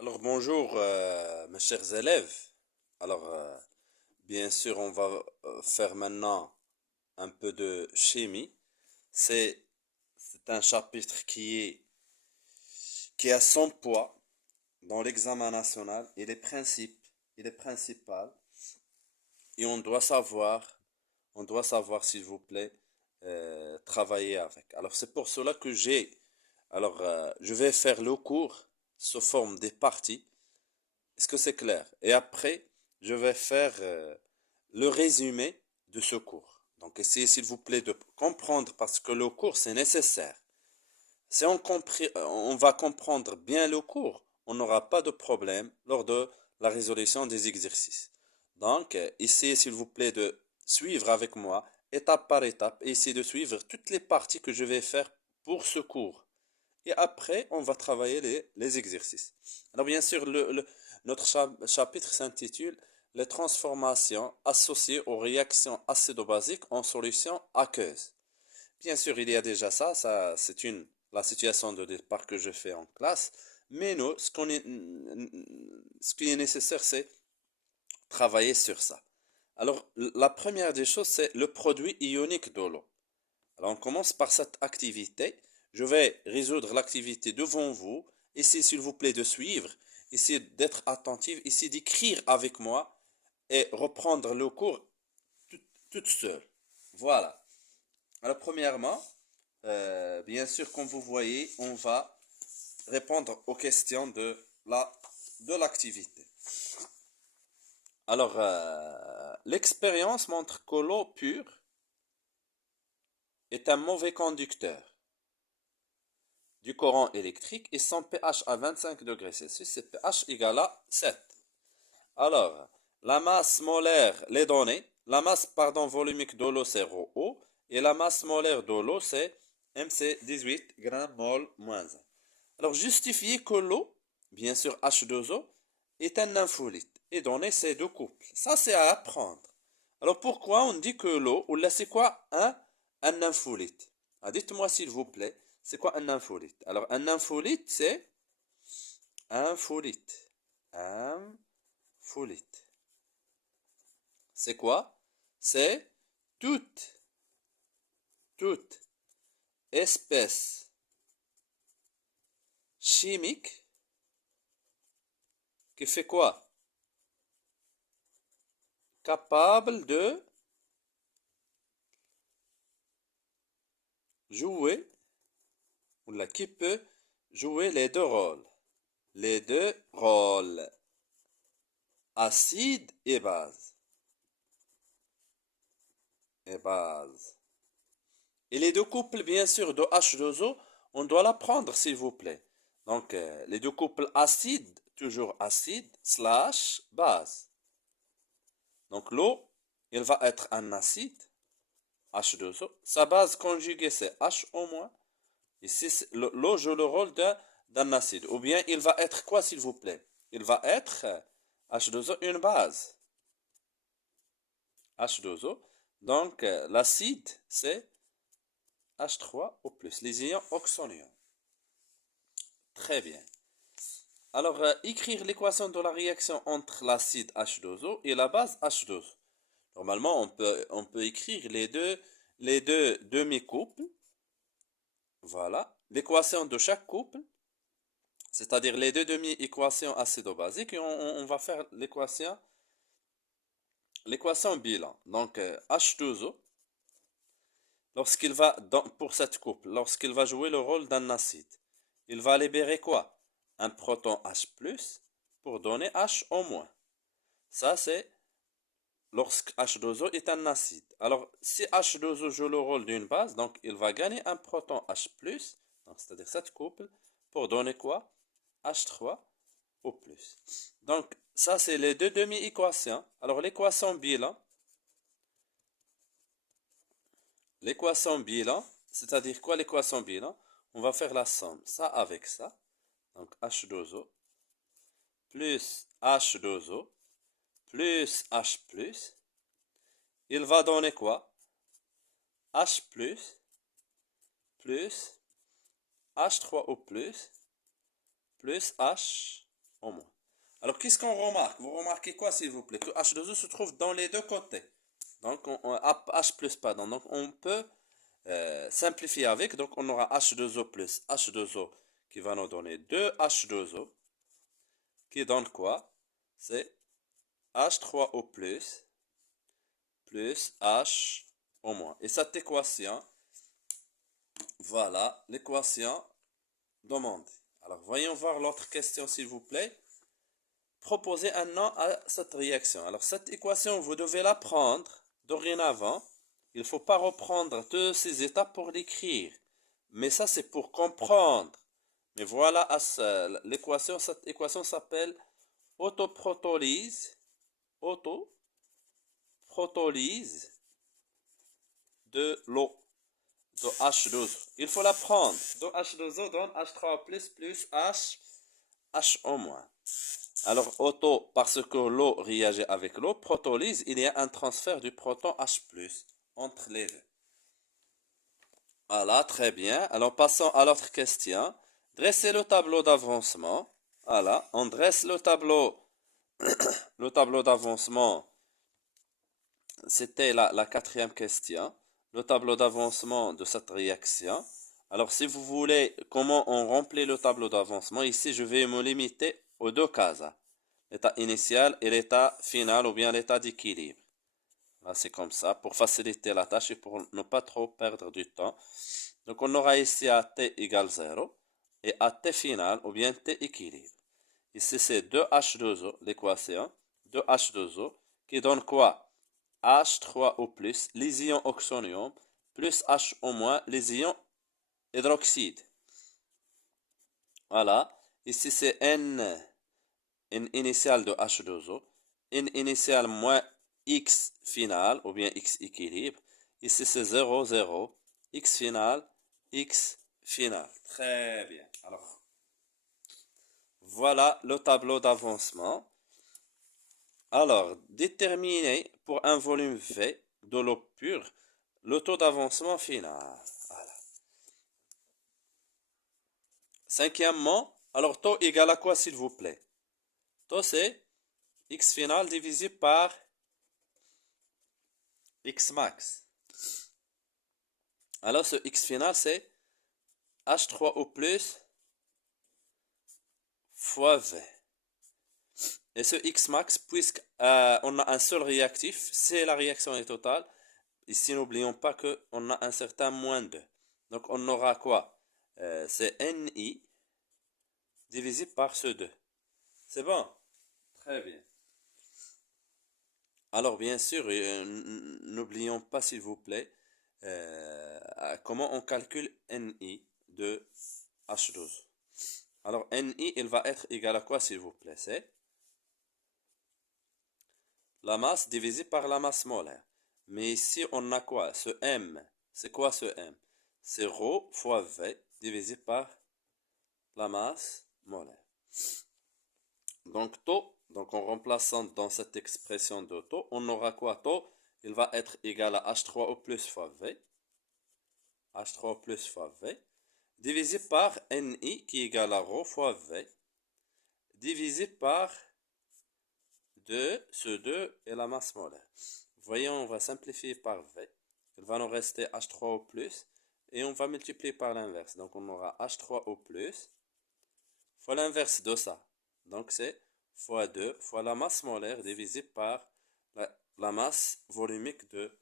Alors bonjour mes chers élèves. Alors bien sûr on va faire maintenant un peu de chimie. C'est c'est un chapitre qui a son poids dans l'examen national. Il est principal et on doit savoir s'il vous plaît travailler avec. Alors c'est pour cela que je vais faire le cours sous forme des parties. Est-ce que c'est clair? Et après, je vais faire le résumé de ce cours. Donc, essayez s'il vous plaît de comprendre parce que le cours, c'est nécessaire. Si on va comprendre bien le cours, on n'aura pas de problème lors de la résolution des exercices. Donc, essayez s'il vous plaît de suivre avec moi, étape par étape, et essayez de suivre toutes les parties que je vais faire pour ce cours. Et après, on va travailler les exercices. Alors, bien sûr, notre chapitre s'intitule Les transformations associées aux réactions acido-basiques en solutions aqueuses. Bien sûr, il y a déjà ça c'est la situation de départ que je fais en classe, mais nous, ce qui est nécessaire, c'est travailler sur ça. Alors, la première des choses, c'est le produit ionique de l'eau. Alors, on commence par cette activité. Je vais résoudre l'activité devant vous. Essayez, s'il vous plaît, de suivre. Essayez d'être attentif. Essayez d'écrire avec moi et reprendre le cours tout- toute seule. Voilà. Alors, premièrement, bien sûr, comme vous voyez, on va répondre aux questions de l'activité. Alors, l'expérience montre que l'eau pure est un mauvais conducteur du courant électrique et son pH à 25 degrés Celsius, c'est pH égale à 7. Alors, la masse molaire, les données, la masse pardon, volumique de l'eau c'est ρO et la masse molaire de l'eau c'est MC 18 grammes mol moins 1. Alors, justifier que l'eau, bien sûr H2O, est un nympholite et donner ces deux couples. Ça, c'est à apprendre. Alors, pourquoi on dit que l'eau, ou là, c'est quoi un nympholite? Ah, dites-moi s'il vous plaît, c'est quoi un nympholite? Alors, un nympholite, c'est un folite. Un folite. C'est quoi? C'est toute, toute espèce chimique qui fait quoi? Capable de jouer, ou là, qui peut jouer les deux rôles. Les deux rôles, acide et base. Et base. Et les deux couples, bien sûr, de H2O, on doit l'apprendre, s'il vous plaît. Donc, les deux couples acide, toujours acide, slash base. Donc, l'eau, il va être un acide, H2O. Sa base conjuguée, c'est H au moins. Ici, l'eau joue le rôle d'un acide. Ou bien, il va être quoi, s'il vous plaît? Il va être H2O, une base. H2O. Donc, l'acide, c'est H3O+, les ions oxonium. Très bien. Alors, écrire l'équation de la réaction entre l'acide H2O et la base H2O. Normalement, on peut écrire les deux demi-couples. Voilà. L'équation de chaque couple, c'est-à-dire les deux demi-équations acido-basiques, et on va faire l'équation bilan. Donc, H2O, pour cette couple, lorsqu'il va jouer le rôle d'un acide, il va libérer quoi? Un proton H+, pour donner H au moins. Ça, c'est lorsque H2O est un acide. Alors, si H2O joue le rôle d'une base, donc il va gagner un proton H+, donc c'est-à-dire cette couple, pour donner quoi? H3O+. Donc, ça, c'est les deux demi-équations. Alors, l'équation bilan, c'est-à-dire quoi l'équation bilan? On va faire la somme, ça avec ça. Donc, H2O plus H2O plus H+, il va donner quoi? H+, plus H3O+, plus H au moins. Alors, qu'est-ce qu'on remarque? Vous remarquez quoi, s'il vous plaît? Que H2O se trouve dans les deux côtés. Donc, H plus pardon. Donc, on peut simplifier avec. Donc, on aura H2O plus H2O qui va nous donner 2H2O qui donne quoi? C'est H3O plus H au moins. Et cette équation, voilà l'équation demandée. Alors, voyons voir l'autre question, s'il vous plaît. Proposez un nom à cette réaction. Alors, cette équation, vous devez la prendre dorénavant. Il ne faut pas reprendre toutes ces étapes pour l'écrire. Mais ça, c'est pour comprendre. Mais voilà, l'équation, cette équation s'appelle autoprotolyse. Autoprotolyse de l'eau, de H2O. Il faut la prendre. De H2O donne H3O plus H au moins. Alors, auto, parce que l'eau réagit avec l'eau, protolyse, il y a un transfert du proton H+, entre les deux. Voilà, très bien. Alors, passons à l'autre question. Dressez le tableau d'avancement. Voilà, on dresse le tableau d'avancement. C'était la quatrième question. Le tableau d'avancement de cette réaction. Alors, si vous voulez comment on remplit le tableau d'avancement, ici, je vais me limiter aux deux cases. L'état initial et l'état final ou bien l'état d'équilibre. Là, c'est comme ça pour faciliter la tâche et pour ne pas trop perdre du temps. Donc, on aura ici à t égale 0 et à t final ou bien t équilibre. Ici, c'est 2H2O, l'équation, 2H2O qui donne quoi? H3O+, les ions oxonium, plus H au moins, les ions hydroxyde. Voilà. Ici, c'est N initial de H2O, N initial moins X final, ou bien X équilibre. Ici, c'est 0, 0, X final, X final. Très bien. Alors, voilà le tableau d'avancement. Alors, déterminer pour un volume V de l'eau pure le taux d'avancement final. Voilà. Cinquièmement, alors taux égale à quoi, s'il vous plaît? Taux, c'est X final divisé par X max. Alors, ce X final, c'est H3O plus fois V. Et ce X max, puisqu'on a un seul réactif, c'est la réaction est totale. Ici, n'oublions pas qu'on a un certain moins 2. Donc, on aura quoi? C'est Ni divisé par ce 2. C'est bon? Très bien. Alors, bien sûr, n'oublions pas, s'il vous plaît, comment on calcule Ni de H12. Alors, Ni, il va être égal à quoi, s'il vous plaît? C'est la masse divisée par la masse molaire. Mais ici, on a quoi? Ce M. C'est quoi ce M? C'est ρ fois V divisé par la masse molaire. Donc, taux, donc en remplaçant dans cette expression de taux, on aura quoi? Taux, il va être égal à H3O plus fois V. H3O plus fois V. Divisé par Ni qui est égal à ρ fois V. Divisé par 2, ce 2 est la masse molaire. Voyons, on va simplifier par V. Il va nous rester H3O plus. Et on va multiplier par l'inverse. Donc on aura H3O plus fois l'inverse de ça. Donc c'est fois 2 fois la masse molaire divisé par la masse volumique de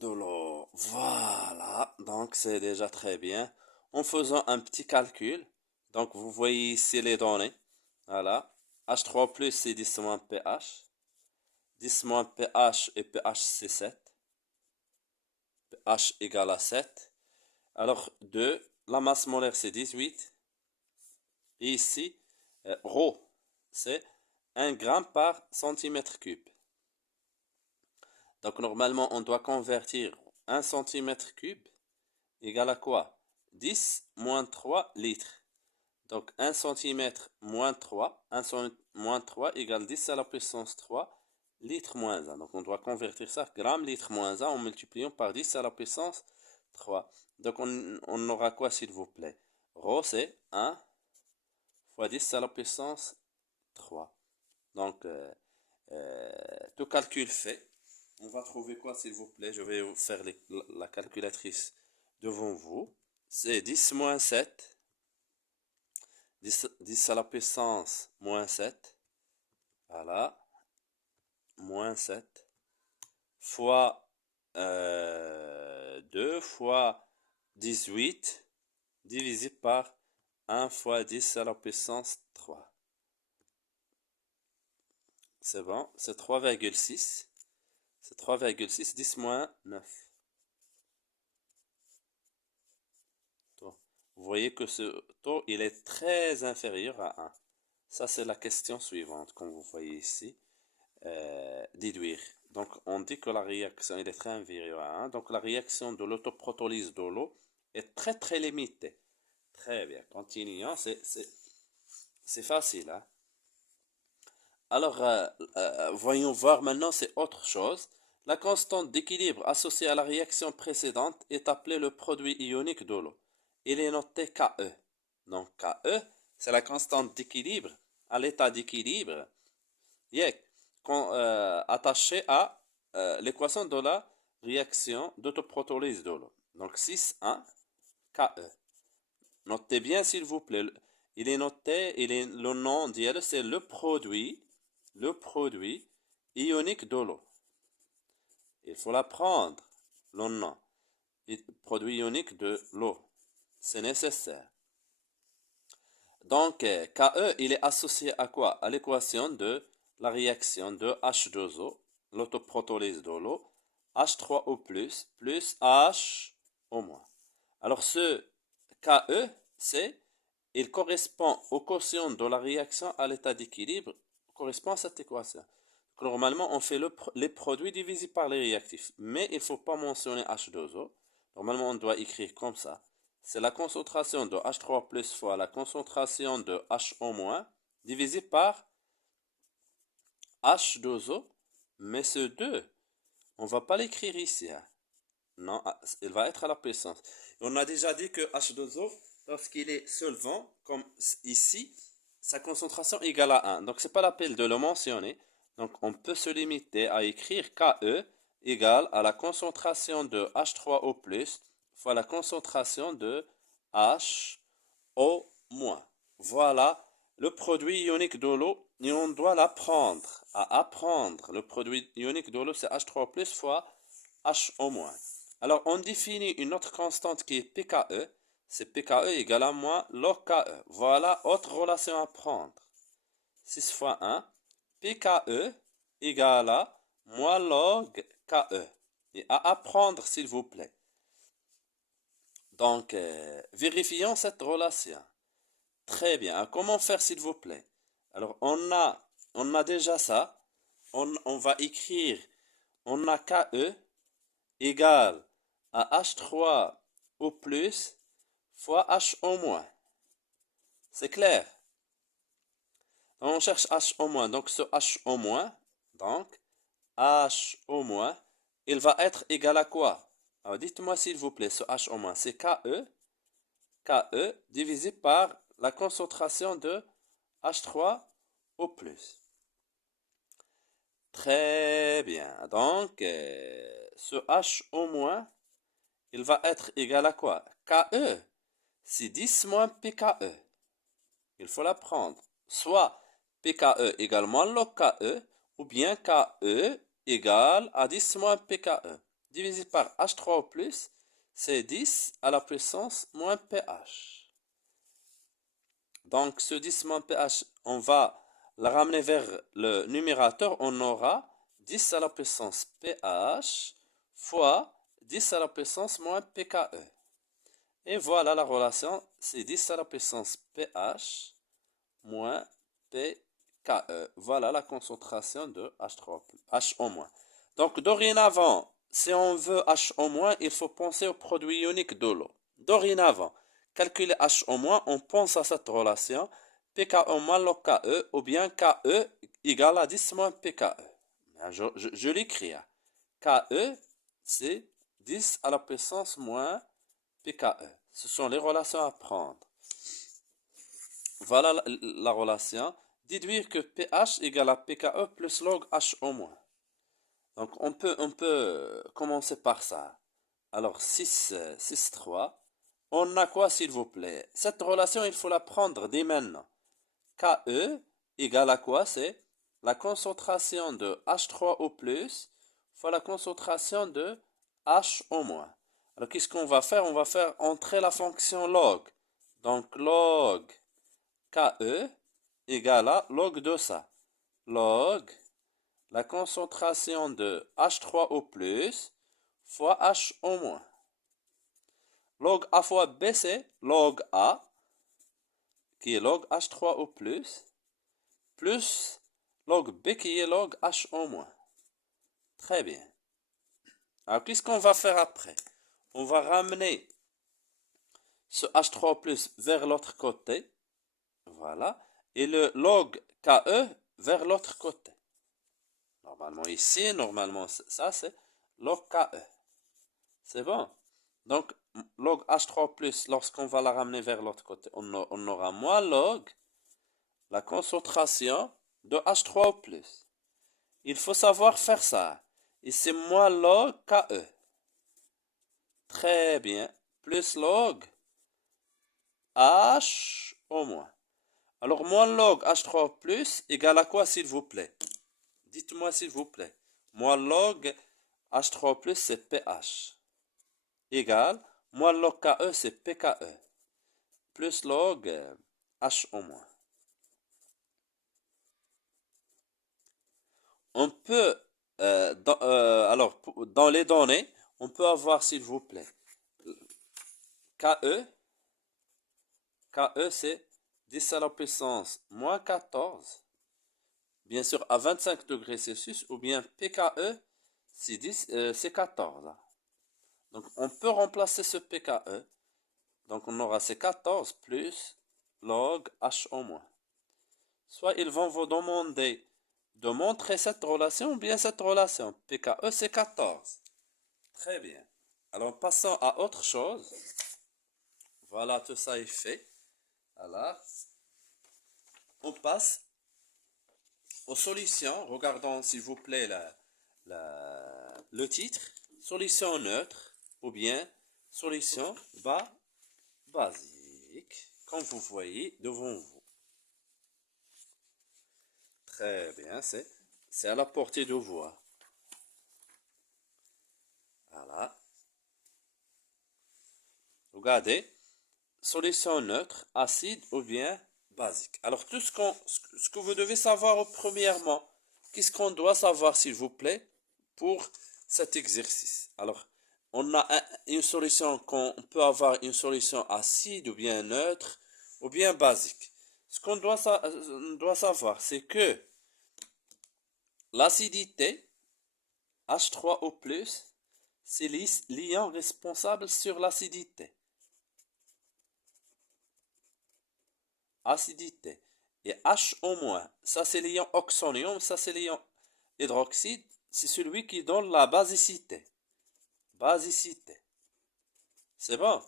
l'eau. Voilà. Donc c'est déjà très bien. En faisant un petit calcul. Donc vous voyez ici les données. Voilà. H3 plus c'est 10 moins pH. 10 moins pH et pH c'est 7. pH égale à 7. Alors 2, la masse molaire c'est 18. Et ici, ρ, c'est 1 gramme par centimètre cube. Donc normalement, on doit convertir 1 centimètre cube égale à quoi? 10 moins 3 litres. Donc 1 centimètre moins 3, 1 moins 3 égale 10 à la puissance 3 litres moins 1. Donc on doit convertir ça gramme litre moins 1 en multipliant par 10 à la puissance 3. Donc on aura quoi, s'il vous plaît? Rho c'est 1 fois 10 à la puissance 3. Donc, tout calcul fait. On va trouver quoi, s'il vous plaît? Je vais vous faire la calculatrice devant vous. C'est 10 moins 7. 10 à la puissance moins 7. Voilà. Moins 7. Fois 2 fois 18 divisé par 1 fois 10 à la puissance 3. C'est bon, c'est 3,6. C'est 3,6, 10 moins 9. Vous voyez que ce taux, il est très inférieur à 1. Ça, c'est la question suivante, comme vous voyez ici. Déduire. Donc, on dit que la réaction il est très inférieure à 1. Donc, la réaction de l'autoprotolyse de l'eau est très, très limitée. Très bien. Continuons. C'est facile, hein? Alors, voyons voir maintenant, c'est autre chose. La constante d'équilibre associée à la réaction précédente est appelée le produit ionique de l'eau. Il est noté KE. Donc, KE, c'est la constante d'équilibre, à l'état d'équilibre, attachée à l'équation de la réaction d'autoprotolyse de l'eau. Donc, 6,1 KE. Notez bien, s'il vous plaît. Il est noté, le nom d'elle, c'est le produit ionique de l'eau. Il faut l'apprendre, le nom. Produit ionique de l'eau. C'est nécessaire. Donc, KE, il est associé à quoi? À l'équation de la réaction de H2O, l'autoprotolyse de l'eau, H3O+, plus H au moins. Alors, ce KE, il correspond au quotient de la réaction à l'état d'équilibre, correspond à cette équation. Normalement, on fait les produits divisés par les réactifs, mais il ne faut pas mentionner H2O. Normalement, on doit écrire comme ça. C'est la concentration de H3+ fois la concentration de HO- divisé par H2O, mais ce 2, on ne va pas l'écrire ici, hein. Non, il va être à la puissance. On a déjà dit que H2O, lorsqu'il est solvant, comme ici, sa concentration est égale à 1. Donc, ce n'est pas la peine de le mentionner. Donc, on peut se limiter à écrire KE égale à la concentration de H3O+, fois la concentration de HO-. Voilà le produit ionique de l'eau. Et on doit l'apprendre. À apprendre. Le produit ionique de l'eau, c'est H3+ fois HO-. Alors, on définit une autre constante qui est pKe. C'est pKe égale à moins log KE. Voilà, autre relation à prendre. 6 fois 1. pKe égale à moins log KE. Et à apprendre, s'il vous plaît. Donc, vérifions cette relation. Très bien. Comment faire, s'il vous plaît? Alors, on a déjà ça. On va écrire, on a KE égale à H3O+ fois HO-. C'est clair? On cherche HO-. Donc, ce HO-, donc, HO-, il va être égal à quoi? Alors, dites-moi, s'il vous plaît, ce HO-, c'est KE divisé par la concentration de H3O+. Très bien. Donc, ce HO-, il va être égal à quoi? KE, c'est 10 moins pKe. Il faut l'apprendre. Soit pKe égale moins log KE, ou bien KE égale à 10 moins pKe. Divisé par H3O+, c'est 10 à la puissance moins pH. Donc, ce 10 moins pH, on va la ramener vers le numérateur. On aura 10 à la puissance pH fois 10 à la puissance moins pKe. Et voilà la relation, c'est 10 à la puissance pH moins pKe. Voilà la concentration de HO-. Donc, dorénavant, si on veut HO-, il faut penser au produit ionique de l'eau. Dorénavant, calculer HO-, on pense à cette relation pKe moins log KE ou bien KE égale à 10 moins pKe. Je l'écris. KE, c'est 10 à la puissance moins pKe. Ce sont les relations à prendre. Voilà la relation. Déduire que pH égale à pKe plus log H au moins. Donc on peut commencer par ça. Alors 3. On a quoi s'il vous plaît? Cette relation, il faut la prendre dès maintenant. Ke égale à quoi? C'est la concentration de H3O plus fois la concentration de H au moins. Alors qu'est-ce qu'on va faire? On va faire entrer la fonction log. Donc log Ke égale à log de ça. Log la concentration de H3O plus fois H au moins. Log A fois B, c'est log A, qui est log H3O plus log B, qui est log H au moins. Très bien. Alors, qu'est-ce qu'on va faire après? On va ramener ce H3O vers l'autre côté. Voilà. Et le log Ke vers l'autre côté. Normalement ici, normalement ça, c'est log Ke. C'est bon. Donc, log H3+, lorsqu'on va la ramener vers l'autre côté, on aura moins log la concentration de H3O+. Il faut savoir faire ça. Et c'est moins log Ke. Très bien. Plus log H au moins. Alors, moins log H3O+, égale à quoi, s'il vous plaît? Dites-moi, s'il vous plaît. Moins log H3O+, c'est pH. Égale, moins log Ke, c'est pKe. Plus log H au moins. On peut, alors, dans les données, on peut avoir, s'il vous plaît, Ke, c'est 10 à la puissance moins 14, bien sûr à 25 degrés Celsius, ou bien pKe, c'est 14. Donc, on peut remplacer ce pKe. Donc, on aura ces 14 plus log H au moins. Soit ils vont vous demander de montrer cette relation ou bien cette relation. pKe, c'est 14. Très bien. Alors, passons à autre chose. Voilà, tout ça est fait. Alors, on passe aux solutions. Regardons, s'il vous plaît, le titre. Solution neutre ou bien solution basique, comme vous voyez devant vous. Très bien, c'est à la portée de voix. Voilà. Regardez, solution neutre, acide ou bien basique. Alors, tout ce que vous devez savoir premièrement, qu'est-ce qu'on doit savoir, s'il vous plaît, pour cet exercice? Alors, on a une solution qu'on peut avoir une solution acide ou bien neutre ou bien basique. Ce qu'on doit savoir, c'est que l'acidité H3O+, c'est l'ion responsable sur l'acidité. Acidité. Et H au moins, ça c'est l'ion oxonium, ça c'est l'ion hydroxyde, c'est celui qui donne la basicité. Basicité. C'est bon?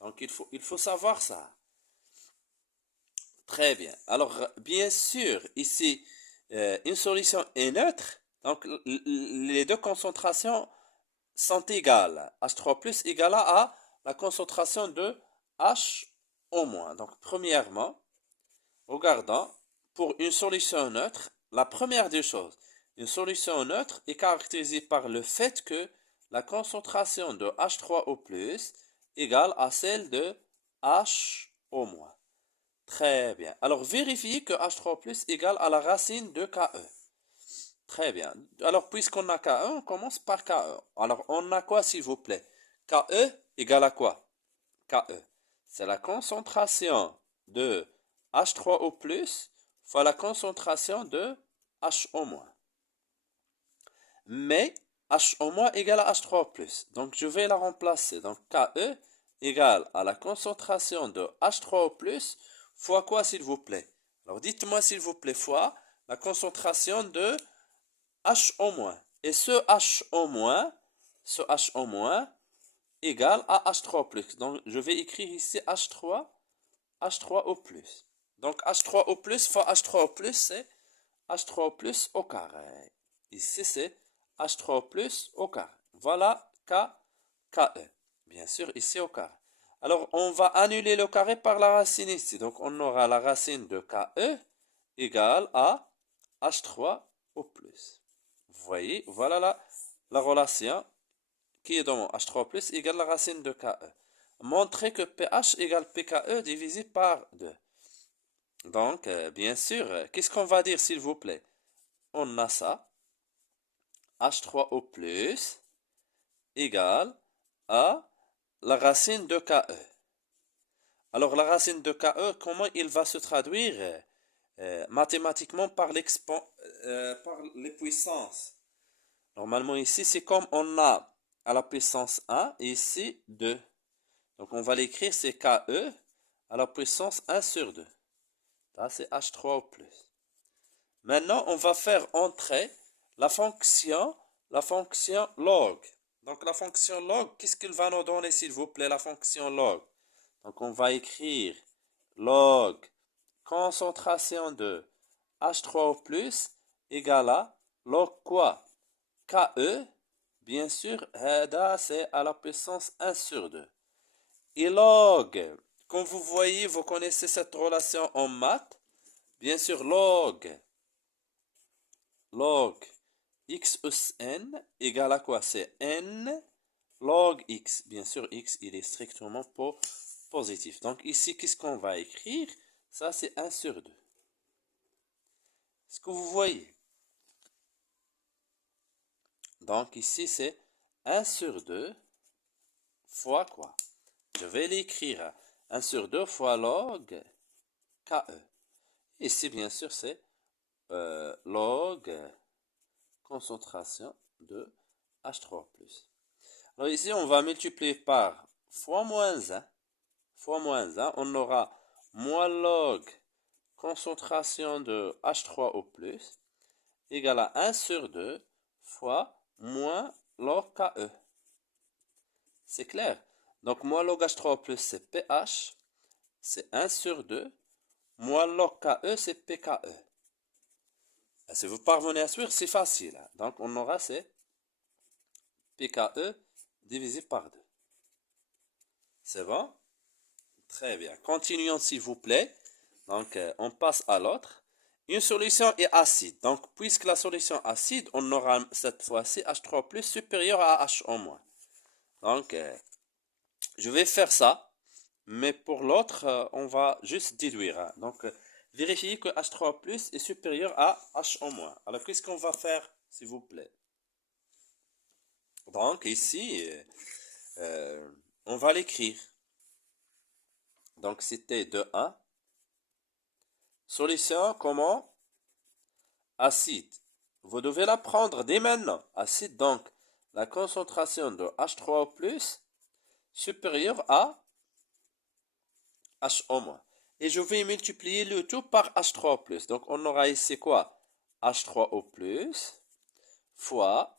Donc il faut savoir ça. Très bien. Alors, bien sûr, ici, une solution est neutre. Donc, les deux concentrations sont égales. H3+ égale à la concentration de H au moins. Donc, premièrement, regardons, pour une solution neutre, la première des choses, une solution neutre est caractérisée par le fait que la concentration de H3O+ égale à celle de H au moins. Très bien. Alors, vérifiez que H3+ égale à la racine de Ke. Très bien. Alors, puisqu'on a Ke, on commence par Ke. Alors, on a quoi, s'il vous plaît? Ke égale à quoi? Ke, c'est la concentration de H3O+, fois la concentration de H au moins. Mais H au moins égale à H3O+. Donc, je vais la remplacer. Donc, Ke égale à la concentration de H3O+, fois quoi, s'il vous plaît? Alors, dites-moi, s'il vous plaît, fois la concentration de H au moins. Et ce H au moins égale à H3O+. Donc, je vais écrire ici H3O+. Donc H3O plus fois H3O plus, c'est H3O plus au carré. Ici, c'est H3O plus au carré. Voilà KE. Bien sûr, ici au carré. Alors, on va annuler le carré par la racine ici. Donc, on aura la racine de KE égale à H3O plus. Vous voyez, voilà la relation qui est dans H3O plus égale la racine de KE. Montrer que pH égale pKE divisé par 2. Donc, bien sûr, qu'est-ce qu'on va dire s'il vous plaît? On a ça, H3O plus égale à la racine de KE. Alors, la racine de KE, comment il va se traduire mathématiquement par par les puissances? Normalement, ici, c'est comme on a à la puissance 1 et ici 2. Donc, on va l'écrire, c'est KE à la puissance 1 sur 2. Ça, c'est H3O plus. Maintenant, on va faire entrer la fonction log. Donc, la fonction log, qu'est-ce qu'il va nous donner, s'il vous plaît, la fonction log? Donc, on va écrire log concentration de H3O plus égale à log quoi? KE, bien sûr, c'est à la puissance 1 sur 2. Et log, comme vous voyez, vous connaissez cette relation en maths. Bien sûr, log x plus n égale à quoi? C'est n log x. Bien sûr, x, il est strictement positif. Donc ici, qu'est-ce qu'on va écrire? Ça, c'est 1 sur 2. Est-ce que vous voyez? Donc ici, c'est 1 sur 2 fois quoi? Je vais l'écrire. 1 sur 2 fois log KE. Ici, bien sûr, c'est log concentration de H3 plus. Alors ici, on va multiplier par fois moins 1. Fois moins 1, on aura moins log concentration de H3O plus égale à 1 sur 2 fois moins log KE. C'est clair? Donc, moins log H3O plus, c'est pH, c'est 1 sur 2. Moins log KE, c'est pKE. Si vous parvenez à suivre, c'est facile. Donc, on aura c'est pKE divisé par 2. C'est bon? Très bien. Continuons, s'il vous plaît. Donc, on passe à l'autre. Une solution est acide. Donc, puisque la solution acide, on aura cette fois-ci H3 plus supérieur à HO-. Donc, je vais faire ça. Mais pour l'autre, on va juste déduire. Donc, vérifiez que H3 plus est supérieur à HO-. Alors, qu'est-ce qu'on va faire, s'il vous plaît? Donc, ici, on va l'écrire. Donc, c'était de 1. Solution, comment? Acide. Vous devez la prendre dès maintenant. Acide, donc, la concentration de H3O plus supérieure à HO-. Et je vais multiplier le tout par H3O plus. Donc, on aura ici quoi? H3O plus fois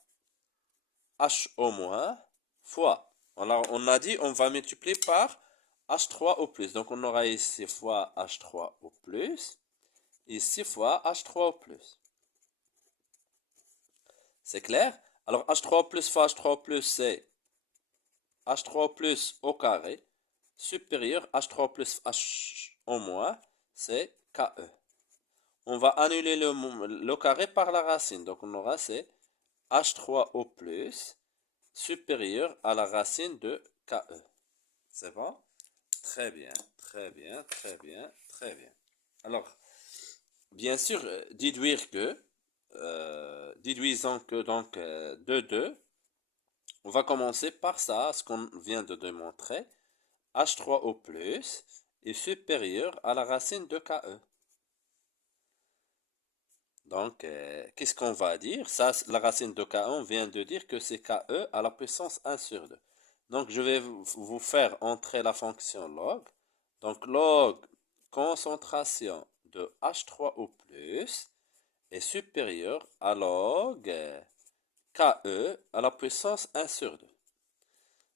HO- fois. On a dit on va multiplier par H3O plus. Donc, on aura ici fois H3O plus. Ici fois H3O plus. C'est clair? Alors, H3 plus fois H3 plus, c'est H3 plus au carré, supérieur H3 plus H au-, c'est KE. On va annuler le carré par la racine. Donc, on aura c'est H3O plus supérieur à la racine de KE. C'est bon? Très bien, très bien, très bien, très bien. Alors, bien sûr, déduisons que donc de 2, on va commencer par ça, ce qu'on vient de démontrer. H3O plus est supérieur à la racine de KE. Donc, qu'est-ce qu'on va dire? Ça, la racine de KE, on vient de dire que c'est KE à la puissance 1 sur 2. Donc, je vais vous faire entrer la fonction log. Donc, log concentration de H3O plus est supérieur à log KE à la puissance 1 sur 2.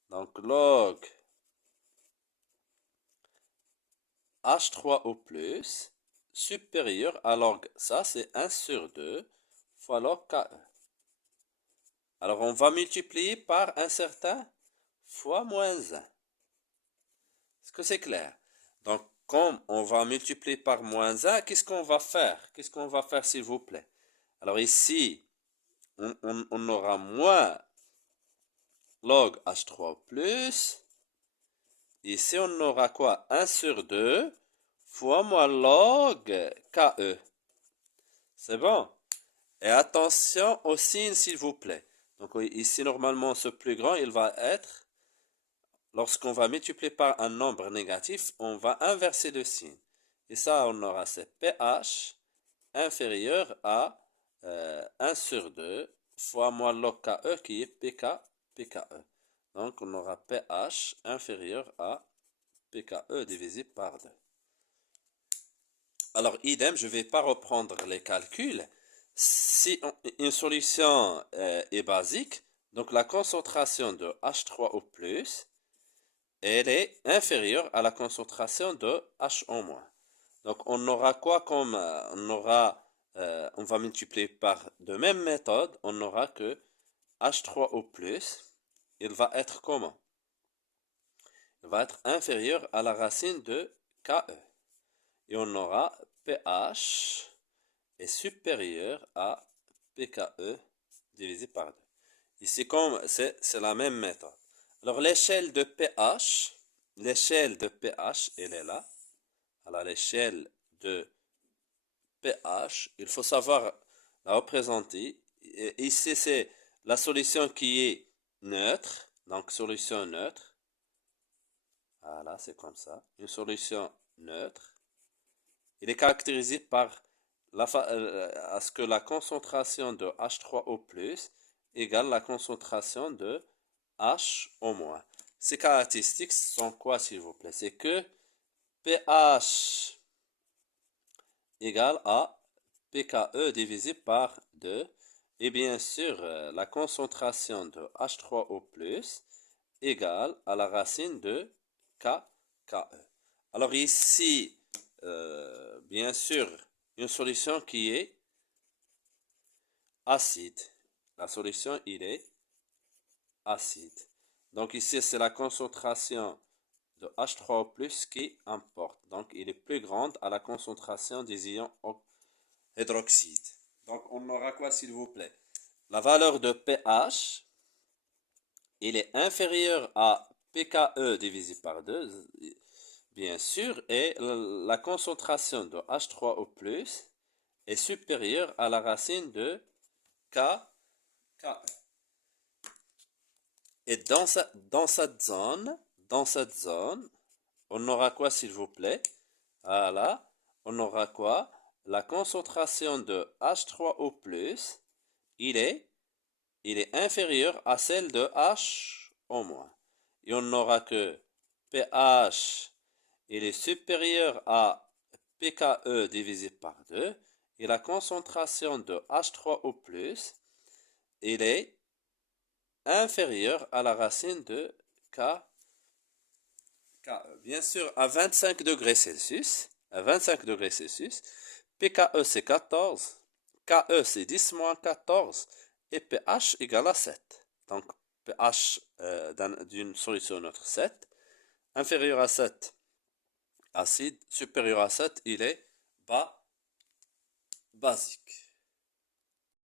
Donc, log H3O+, supérieur à log, ça c'est 1 sur 2 fois log KE. Alors on va multiplier par un certain fois moins 1. Est-ce que c'est clair? Donc comme on va multiplier par moins 1, qu'est-ce qu'on va faire? Qu'est-ce qu'on va faire s'il vous plaît? Alors ici, on aura moins log H3+. Ici, on aura quoi? 1 sur 2 fois moins log KE. C'est bon? Et attention au signe, s'il vous plaît. Donc ici, normalement, ce plus grand, il va être, lorsqu'on va multiplier par un nombre négatif, on va inverser le signe. Et ça, on aura ce pH inférieur à 1 sur 2 fois moins log KE qui est PKE. Donc, on aura pH inférieur à PKE divisé par 2. Alors, idem, je ne vais pas reprendre les calculs. Si une solution est basique, donc la concentration de H3O+, elle est inférieure à la concentration de HO-. Donc, on aura quoi comme... on va multiplier par de même méthode, on aura que H3O+, il va être comment? Il va être inférieur à la racine de KE. Et on aura pH est supérieur à PKE divisé par 2. Ici, comme c'est la même méthode. Alors, l'échelle de pH, elle est là. Alors, l'échelle de pH, il faut savoir la représenter. Et ici, c'est la solution qui est neutre. Donc, solution neutre. Voilà, c'est comme ça. Une solution neutre. Il est caractérisé par à ce que la concentration de H3O+, égale la concentration de HO-. Ces caractéristiques sont quoi, s'il vous plaît? C'est que pH égale à PKE divisé par 2. Et bien sûr, la concentration de H3O+, égale à la racine de KE. Alors ici, bien sûr, une solution qui est acide. La solution, il est acide. Donc ici, c'est la concentration de H3O+, qui importe. Donc, il est plus grande à la concentration des ions hydroxyde. Donc, on aura quoi, s'il vous plaît? La valeur de pH, il est inférieur à PKE divisé par 2, bien sûr, et la concentration de H3O+, est supérieure à la racine de KE. Et dans cette zone, on aura quoi, s'il vous plaît? Voilà, on aura quoi? La concentration de H3O+, il est inférieur à celle de HO-. Et on aura que pH, il est supérieur à PKE divisé par 2. Et la concentration de H3O+, il est inférieur à la racine de KE. Bien sûr, à 25 degrés Celsius, PKE c'est 14, KE c'est 10 moins 14 et pH égale à 7. Donc pH d'une solution neutre 7, inférieur à 7 acide, supérieur à 7 il est basique.